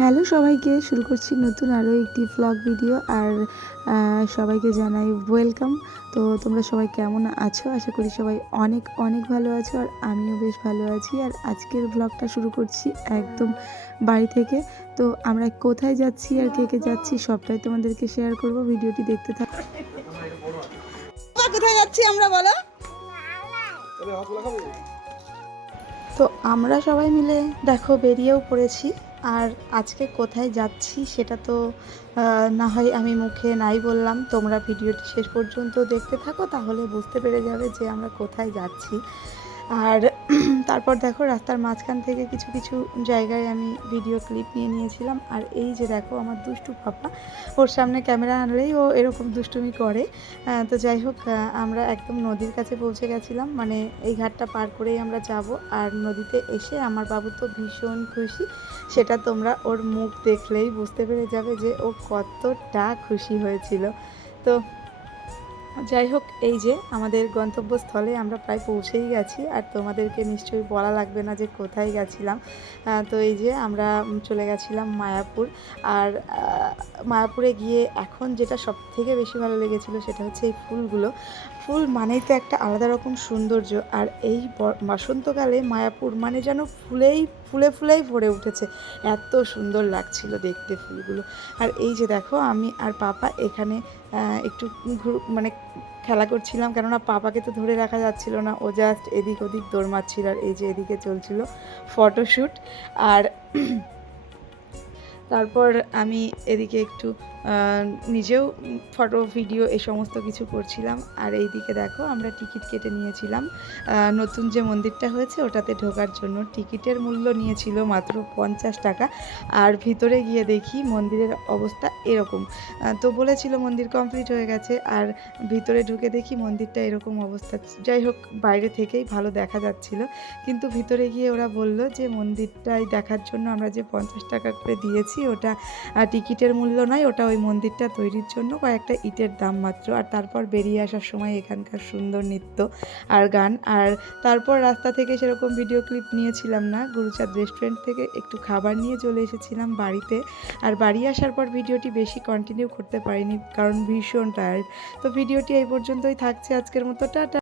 Hello সবাইকে, শুরু করছি নতুন আরও একটি ভ্লগ ভিডিও। আর সবাইকে জানাই ওয়েলকাম। তো তোমরা সবাই কেমন আছো? আশা করি সবাই অনেক অনেক ভালো আছো, আর আমিও বেশ ভালো আছি। আর আজকের ভ্লগটা শুরু করছি একদম বাড়ি থেকে। তো আমরা কোথায় যাচ্ছি আর কে কে যাচ্ছি সবটাই তোমাদেরকে শেয়ার করব, ভিডিওটি দেখতে থাকো। কোথায় যাচ্ছি আমরা বলো? তো আমরা সবাই মিলে দেখো বেরিয়েও পড়েছি। আর আজকে কোথায় যাচ্ছি সেটা তো না হয় আমি মুখে নাই বললাম, তোমরা ভিডিওটি শেষ পর্যন্ত দেখতে থাকো, তাহলে বুঝতে পেরে যাবে যে আমরা কোথায় যাচ্ছি। আর তারপর দেখো রাস্তার মাঝখান থেকে কিছু কিছু জায়গায় আমি ভিডিও ক্লিপ নিয়ে নিয়েছিলাম। আর এই যে দেখো আমার দুষ্টু পাপা, ওর সামনে ক্যামেরা আনলেই ও এরকম দুষ্টুমি করে। তো যাই হোক, আমরা একদম নদীর কাছে পৌঁছে গেছিলাম, মানে এই ঘাটটা পার করেই আমরা যাব। আর নদীতে এসে আমার বাবু তো ভীষণ খুশি, সেটা তোমরা ওর মুখ দেখলেই বুঝতে পেরে যাবে যে ও কতটা খুশি হয়েছিল। তো যাই হোক, এই যে আমাদের গন্তব্যস্থলে আমরা প্রায় পৌঁছেই গেছি, আর তোমাদেরকে নিশ্চয়ই বলা লাগবে না যে কোথায় গেছিলাম। তো এই যে আমরা চলে গেছিলাম মায়াপুর। আর মায়াপুরে গিয়ে এখন যেটা সব থেকে বেশি ভালো লেগেছিলো সেটা হচ্ছে এই ফুলগুলো। ফুল মানেই তো একটা আলাদা রকম সৌন্দর্য, আর এই বসন্তকালে মায়াপুর মানে যেন ফুলেই ভরে উঠেছে, এত সুন্দর লাগছিল দেখতে ফুলগুলো। আর এই যে দেখো আমি আর পাপা এখানে একটু মানে খেলা করছিলাম, কেননা পাপাকে তো ধরে রাখা যাচ্ছিল না, ও জাস্ট এদিক ওদিক দৌড় মারছিল। আর এই যে এদিকে চলছিল ফটোশ্যুট। আর তারপর আমি এদিকে একটু নিজেও ফটো ভিডিও এই সমস্ত কিছু করছিলাম। আর এই দিকে দেখো আমরা টিকিট কেটে নিয়েছিলাম নতুন যে মন্দিরটা হয়েছে ওটাতে ঢোকার জন্য। টিকিটের মূল্য নিয়েছিল মাত্র 50 টাকা। আর ভিতরে গিয়ে দেখি মন্দিরের অবস্থা এরকম। তো বলেছিল মন্দির কমপ্লিট হয়ে গেছে, আর ভিতরে ঢুকে দেখি মন্দিরটা এরকম অবস্থা। যাই হোক, বাইরে থেকেই ভালো দেখা যাচ্ছিল, কিন্তু ভিতরে গিয়ে ওরা বলল যে মন্দিরটাই দেখার জন্য আমরা যে 50 টাকা করে দিয়েছি ওটা টিকিটের মূল্য নয়, ওটা ওই মন্দিরটা তৈরির জন্য কয়েকটা ইটের দাম মাত্র। আর তারপর বেরিয়ে আসার সময় এখানকার সুন্দর নৃত্য আর গান। আর তারপর রাস্তা থেকে সেরকম ভিডিও ক্লিপ নিয়েছিলাম না, গুরুচাঁদ রেস্টুরেন্ট থেকে একটু খাবার নিয়ে চলে এসেছিলাম বাড়িতে। আর বাড়ি আসার পর ভিডিওটি বেশি কন্টিনিউ করতে পারিনি, কারণ ভীষণ টায়ার্ড। তো ভিডিওটি এই পর্যন্তই থাকছে আজকের মতো, টাটা।